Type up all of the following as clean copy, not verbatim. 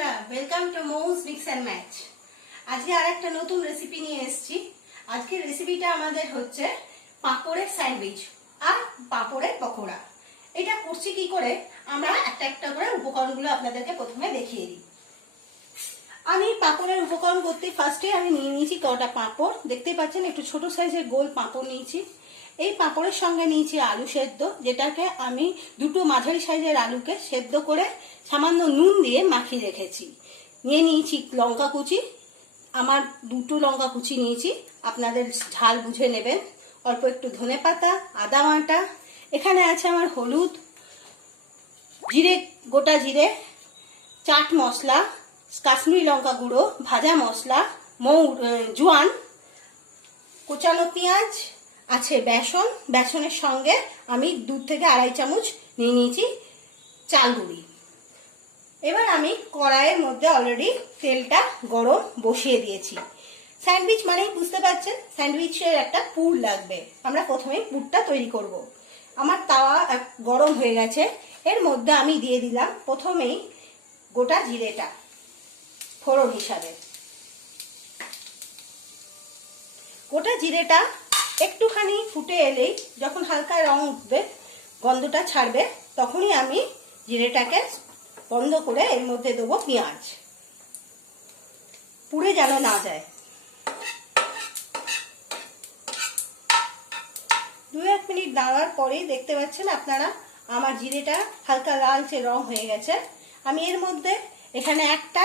বন্ধুরা, welcome to Mou's mix and match. আজকে আর একটা নতুন রেসিপি নিয়ে এসেছি। আজকের রেসিপিটা আমাদের হচ্ছে পাঁপড়ের স্যান্ডউইচ আর পাঁপড়ের পকোড়া। এটা করছি কি করে, আমরা একটা একটা করে উপকরণগুলো আপনাদেরকে প্রথমে দেখিয়ে দিই। আমি পাঁপড়ের উপকরণ করতে ফার্স্টে আমি নিয়ে নিয়েছি কটা পাঁপড়। দেখতেই পাচ্ছেন একটু ছোট সাইজের গোল পাঁপড় নিয়েছি। এই পাঁপড়ের সঙ্গে নিয়েছি আলু সেদ্ধ, যেটাকে আমি দুটো মাঝারি সাইজের আলুকে সেদ্ধ করে সামান্য নুন দিয়ে মাখিয়ে রেখেছি। নিয়ে নিয়েছি লঙ্কা কুচি, আমার দুটো লঙ্কা কুচি নিয়েছি, আপনাদের ঝাল বুঝে নেবেন। অল্প একটু ধনেপাতা, আদা বাটা, এখানে আছে আমার হলুদ, জিরে, গোটা জিরে, চাট মশলা, কাশ্মীরি লঙ্কা গুঁড়ো, ভাজা মশলা, জোয়ান, কোচানো পেঁয়াজ, আছে বেসন। বেসনের সঙ্গে আমি 2 থেকে 2.5 চামচ নিয়ে নিয়েছি চাল গুঁড়ি। এবার আমি কড়াইয়ের মধ্যে অলরেডি তেলটা গরম বসিয়ে দিয়েছি। স্যান্ডউইচ মানেই বুঝতে পারছেন, স্যান্ডউইচের একটা পুর লাগবে। আমরা প্রথমেই পুরটা তৈরি করব। আমার তাওয়া গরম হয়ে গেছে, এর মধ্যে আমি দিয়ে দিলাম প্রথমেই গোটা জিরেটা ফোড়ন হিসাবে। গোটা জিরেটা একটুখানি ফুটে এলেই, যখন হালকা রং উঠবে, গন্ধটা ছাড়বে, তখনই আমি জিরেটাকে বন্ধ করে এর মধ্যে দেবো পেঁয়াজ, পুড়ে যেন না যায়। 2-1 মিনিট দাঁড়ার পরেই দেখতে পাচ্ছেন আপনারা আমার জিরেটা হালকা লালচে রং হয়ে গেছে। আমি এর মধ্যে এখানে একটা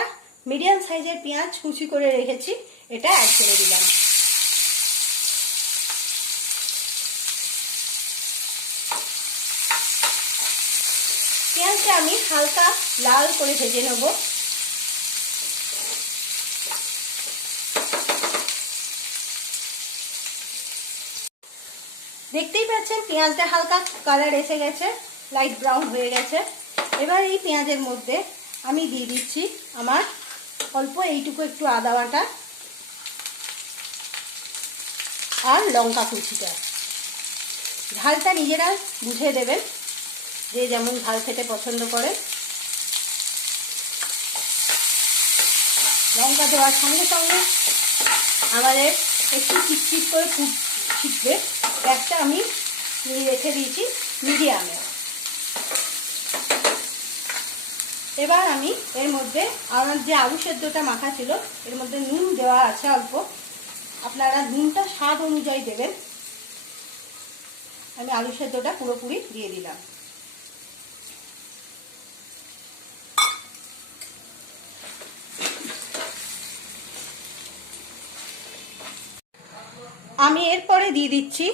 মিডিয়াম সাইজের পেঁয়াজ কুচি করে রেখেছি, এটা অ্যাড করে দিলাম। পেঁয়াজটা আমি হালকা লাল করে ভেজে নেব। দেখতেই পাচ্ছেন পেঁয়াজটা হালকা কালার এসে গেছে, লাইট ব্রাউন হয়ে গেছে। এবার এই পেঁয়াজের মধ্যে আমি দিয়ে দিচ্ছি আমার অল্প এইটুকু একটু আদা বাটা আর লঙ্কা কুচিটা। ঝালটা নিজেরা বুঝে দেবেন, যে যেমন ঝাল খেতে পছন্দ করে। লঙ্কা দেওয়ার সঙ্গে সঙ্গে আমাদের একটু চিটচিট করে ছিটবে। গ্যাসটা আমি রেখে দিয়েছি মিডিয়ামে। এবার আমি এর মধ্যে আমার যে আলু সেদ্ধটা মাখা ছিল, এর মধ্যে নুন দেওয়া আছে অল্প, আপনারা নুনটা স্বাদ অনুযায়ী দেবেন। আমি আলু সেদ্ধটা পুরোপুরি দিয়ে দিলাম। আমি এরপরে দিয়ে দিচ্ছি,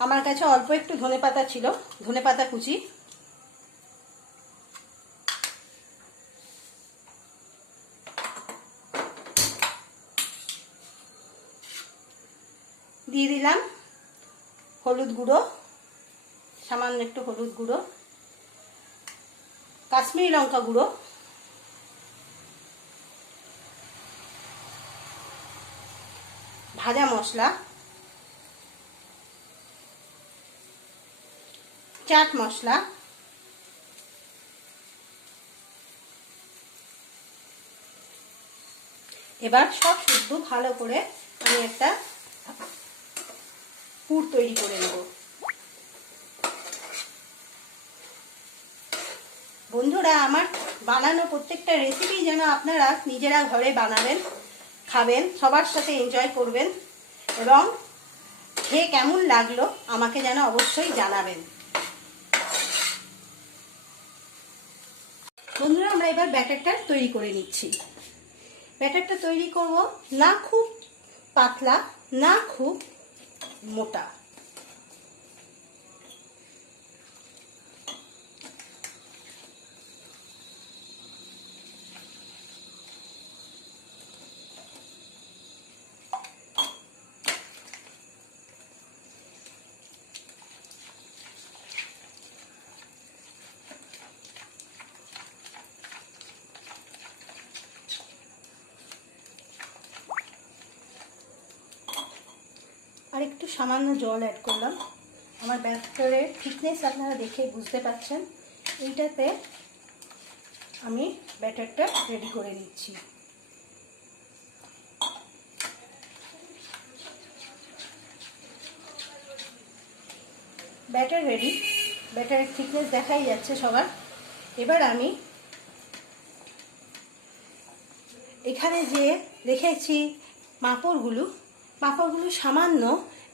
আমার কাছে অল্প একটু ধনেপাতা ছিল, ধনেপাতা কুচি। দিয়ে দিলাম হলুদ গুঁড়ো, সামান্য একটু হলুদ গুঁড়ো, কাশ্মীরি লঙ্কা গুঁড়ো, ভাজা মশলা, চাট মশলা, এবার সব শুদ্ধ ভালো করে আমি একটা পুর তৈরি করে নেব। বন্ধুরা, আমার বানানো প্রত্যেকটা রেসিপি যেন আপনারা নিজেরা ঘরে বানাবেন, খাবেন, সবার সাথে এনজয় করবেন, এবং খেয়ে কেমন লাগলো আমাকে যেন অবশ্যই জানাবেন। বন্ধুরা, আমরা এবার ব্যাটারটা তৈরি করে নিচ্ছি। ব্যাটারটা তৈরি করব না খুব পাতলা, না খুব মোটা। আর একটু সামান্য জল অ্যাড করলাম। আমার ব্যাটারের থিকনেস আপনারা দেখে বুঝতে পারছেন। এইটাতে আমি ব্যাটারটা রেডি করে নিচ্ছি। ব্যাটার রেডি, ব্যাটারের থিকনেস দেখাই যাচ্ছে সবার। এবার আমি এখানে যে রেখেছি পাঁপড়গুলো সামান্য,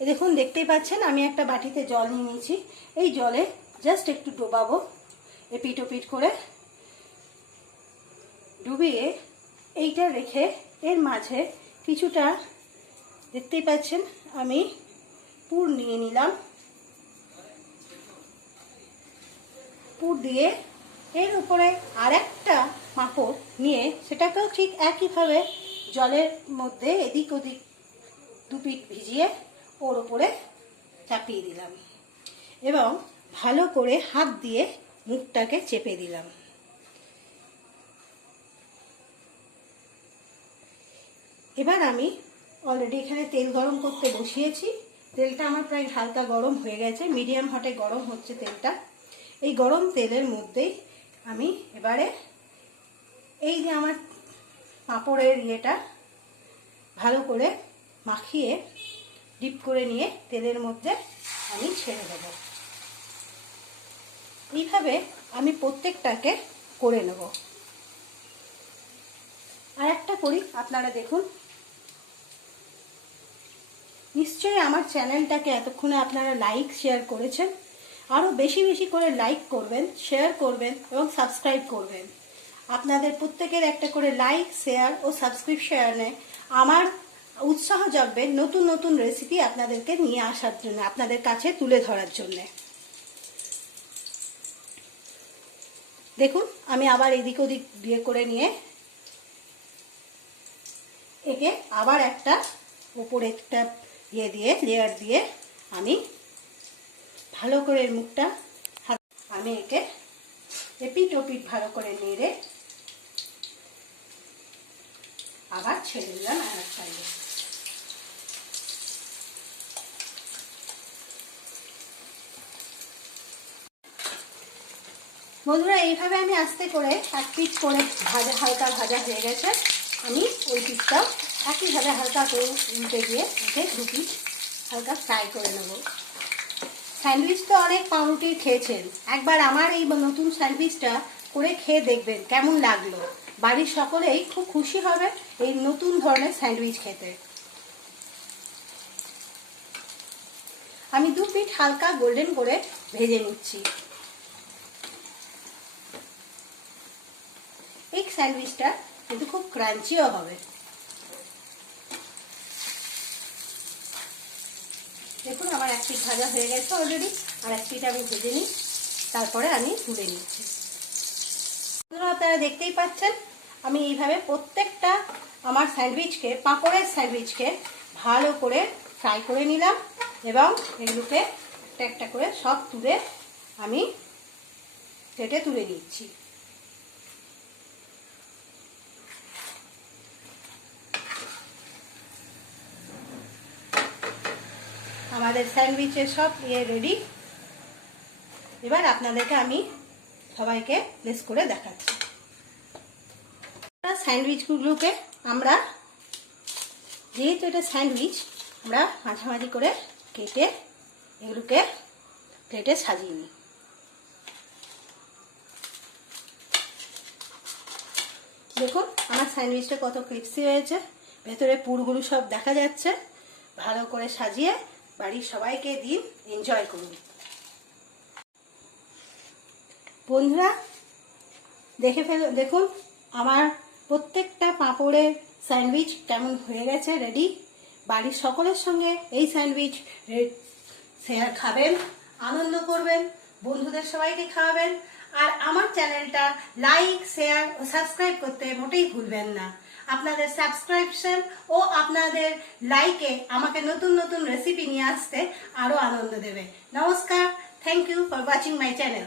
দেখুন দেখতেই পাচ্ছেন আমি একটা বাটিতে জল নিয়ে নিয়েছি। এই জলে জাস্ট একটু ডোবাবো, এপিট ওপিট করে ডুবিয়ে এইটা রেখে এর মাঝে কিছুটা দেখতেই পাচ্ছেন আমি পুর নিয়ে নিলাম। পুর দিয়ে এর উপরে আরেকটা পাঁপড় নিয়ে সেটাকেও ঠিক একইভাবে জলের মধ্যে এদিক ওদিক দুপিট ভিজিয়ে ওর উপরে চাপিয়ে দিলাম এবং ভালো করে হাত দিয়ে মুখটাকে চেপে দিলাম। এবার আমি অলরেডি এখানে তেল গরম করতে বসিয়েছি। তেলটা আমার প্রায় হালকা গরম হয়ে গেছে, মিডিয়াম হটে গরম হচ্ছে তেলটা। এই গরম তেলের মধ্যেই আমি এবারে এই যে আমার পাঁপড়ের ইয়েটা ভালো করে মাখিয়ে ডিপ করে নিয়ে তেলের মধ্যে আমি ছেড়ে দেব। এইভাবে আমি প্রত্যেকটাকে করে নেব। আর একটা করি, আপনারা দেখুন। নিশ্চয়ই আমার চ্যানেলটাকে এতক্ষণে আপনারা লাইক শেয়ার করেছেন। আরও বেশি বেশি করে লাইক করবেন, শেয়ার করবেন এবং সাবস্ক্রাইব করবেন। আপনাদের প্রত্যেকের একটা করে লাইক, শেয়ার ও সাবস্ক্রিপশনে আমার উৎসাহ জাগবে নতুন নতুন রেসিপি আপনাদেরকে নিয়ে আসার জন্য, আপনাদের কাছে তুলে ধরার জন্য। দেখুন আমি আবার এদিক ওদিক দিয়ে করে নিয়ে একে আবার একটা উপরে একটা ইয়ে দিয়ে লেয়ার দিয়ে আমি ভালো করে মুখটা আমি একে এপিট ওপিট ভালো করে নেড়ে আবার ছেড়ে দিলাম আর এক সাইডে। বন্ধুরা এইভাবে আমি আস্তে করে এক পিঠ করে হালকা ভাজা হয়ে গেছে। আমি ওই পিঠটাও একইভাবে হালকা করে উল্টে দিয়ে ওকে দু পিঠ হালকা ফ্রাই করে নেব। স্যান্ডউইচ তো অনেক পাউরুটি খেয়েছেন, একবার আমার এই নতুন স্যান্ডউইচটা করে খেয়ে দেখবেন কেমন লাগলো। বাড়ির সকলেই খুব খুশি হবে এই নতুন ধরনের স্যান্ডউইচ খেতে। আমি দু পিঠ হালকা গোল্ডেন করে ভেজে নিচ্ছি। এই স্যান্ডউইচটা কিন্তু খুব ক্রাঞ্চিও হবে। দেখুন আমার এক পিঠ ভাজা হয়ে গেছে অলরেডি, আর এক পিঠ আমি ভেজে নিই, তারপরে আমি তুলে নিচ্ছি। আপনারা দেখতেই পাচ্ছেন আমি এইভাবে প্রত্যেকটা আমার স্যান্ডউইচকে, পাঁপড়ের স্যান্ডউইচকে ভালো করে ফ্রাই করে নিলাম এবং এগুলোকে একটা একটা করে সব তুলে আমি প্লেটে তুলে নিচ্ছি। আমাদের স্যান্ডউইচের সব রেডি। এবার আপনাদেরকে আমি সবাইকে প্লেস করে দেখাচ্ছি। স্যান্ডউইচগুলোকে আমরা, যেহেতু এটা স্যান্ডউইচ, আমরা মাঝামাঝি করে কেটে এগুলোকে প্লেটে সাজিয়ে নিই। দেখুন আমার স্যান্ডউইচটা কত ক্রিস্পি হয়েছে, ভেতরে পুরগুলো সব দেখা যাচ্ছে। ভালো করে সাজিয়ে বাড়ির সবাইকে দিন, এনজয় করুন। বন্ধুরা দেখুন আমার প্রত্যেকটা পাঁপড়ের স্যান্ডউইচ কেমন হয়ে গেছে, রেডি। বাড়ির সকলের সঙ্গে এই স্যান্ডউইচ শেয়ার খাবেন, আনন্দ করবেন, বন্ধুদের সবাইকে খাওয়াবেন। আর আমার চ্যানেলটা লাইক, শেয়ার ও সাবস্ক্রাইব করতে মোটেই ভুলবেন না। আপনাদের সাবস্ক্রিপশন ও আপনাদের লাইকে আমাকে নতুন নতুন রেসিপি নিয়ে আসতে আরো আনন্দ দেবে। নমস্কার, thank you for watching my channel.